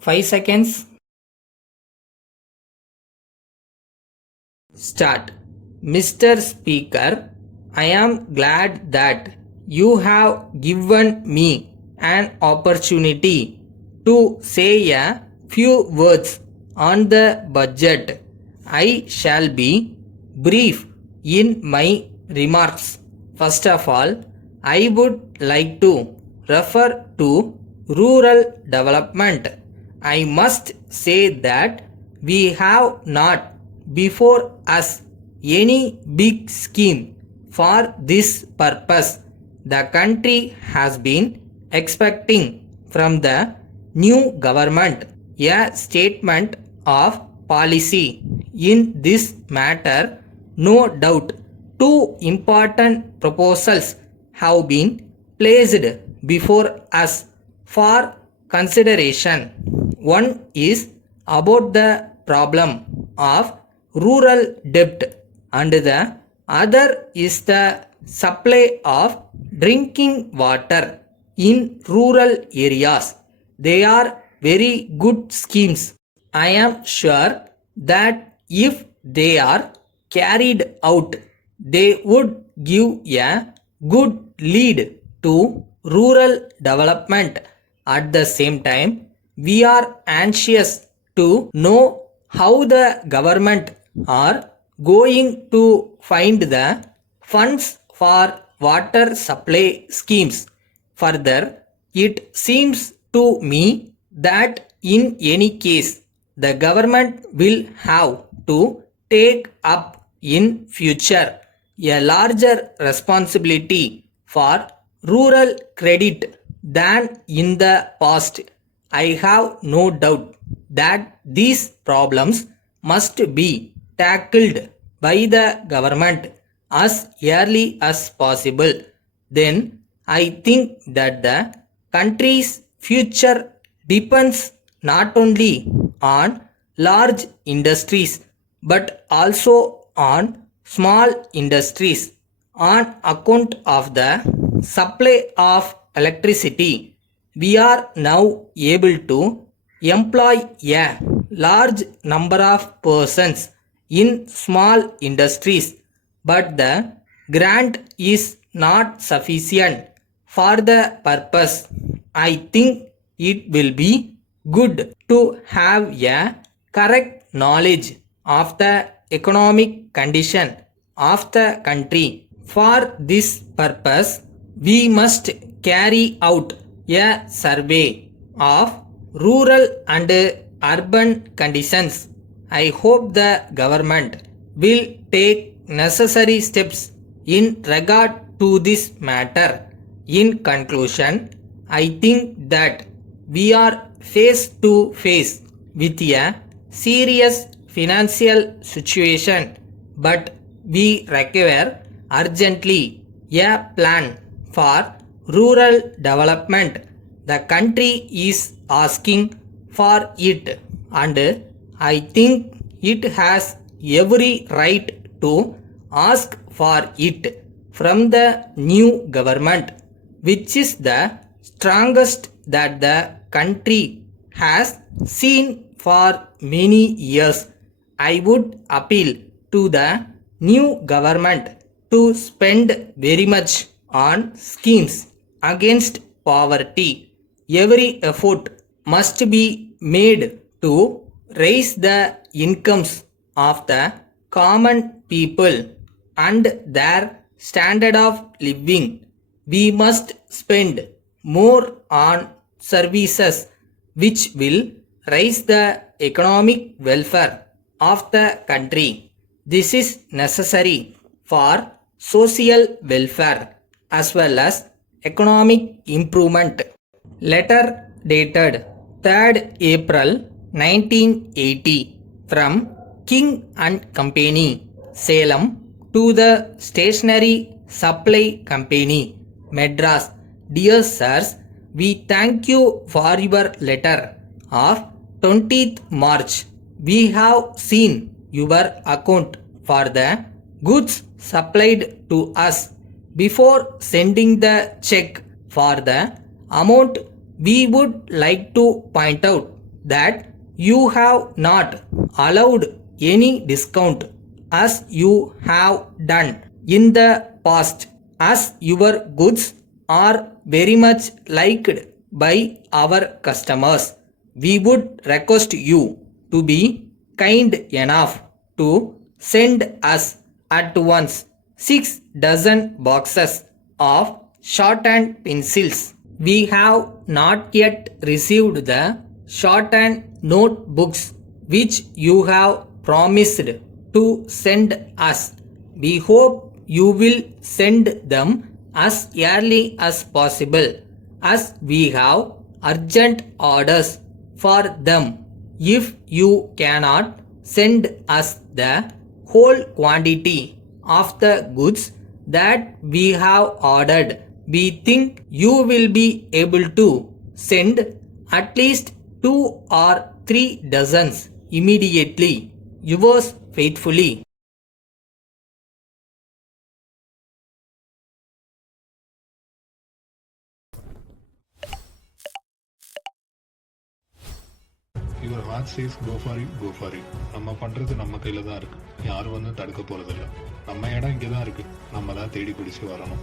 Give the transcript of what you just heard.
5 seconds. Start. Mr. Speaker, I am glad that you have given me an opportunity to say a few words on the budget. I shall be brief in my remarks. First of all, I would like to refer to rural development. I must say that we have not before us any big scheme for this purpose. The country has been expecting from the new government a statement of policy in this matter. No doubt, two important proposals have been placed before us for consideration. One is about the problem of rural debt, and the other is the supply of drinking water in rural areas. They are very good schemes. I am sure that if they are carried out, they would give a good lead to rural development. At the same time, we are anxious to know how the government are going to find the funds for water supply schemes. Further, it seems to me that in any case, the government will have to take up in future a larger responsibility for rural credit than in the past. I have no doubt that these problems must be tackled by the government as early as possible. Then I think that the country's future depends not only on large industries but also on small industries. On account of the supply of electricity, we are now able to employ a large number of persons in small industries, but the grant is not sufficient for the purpose. I think it will be good to have a correct knowledge of the economic condition of the country. For this purpose, we must carry out a survey of rural and urban conditions. I hope the government will take necessary steps in regard to this matter. In conclusion, I think that we are face to face with a serious financial situation, but we require urgently a plan for rural development. The country is asking for it, and I think it has every right to ask for it from the new government, which is the strongest that the country has seen for many years. I would appeal to the new government to spend very much on schemes against poverty. Every effort must be made to raise the incomes of the common people and their standard of living. We must spend more on services which will raise the economic welfare of the country. This is necessary for social welfare as well as economic improvement. Letter dated 3rd April 1980 from King and Company, Salem, to the Stationery Supply Company, Madras. Dear sirs, we thank you for your letter of 20th March. We have seen your account for the goods supplied to us. Before sending the check for the amount, we would like to point out that you have not allowed any discount as you have done in the past, as your goods are very much liked by our customers. We would request you to be kind enough to send us at once 6 dozen boxes of shorthand pencils. We have not yet received the shorthand notebooks which you have promised to send us. We hope you will send them as early as possible, as we have urgent orders for them. If you cannot send us the whole quantity of the goods that we have ordered, we think you will be able to send at least 2 or 3 dozens immediately. Yours faithfully. Your heart says go for it, go for it. நம்ம பண்றது நம்ம கையில தான் இருக்கு. யாரும் வந்து தடுக்க போறதில்ல. நம்ம இடம் இங்கே தான் இருக்கு. நம்ம தான் தேடி பிடிச்சு வரணும்.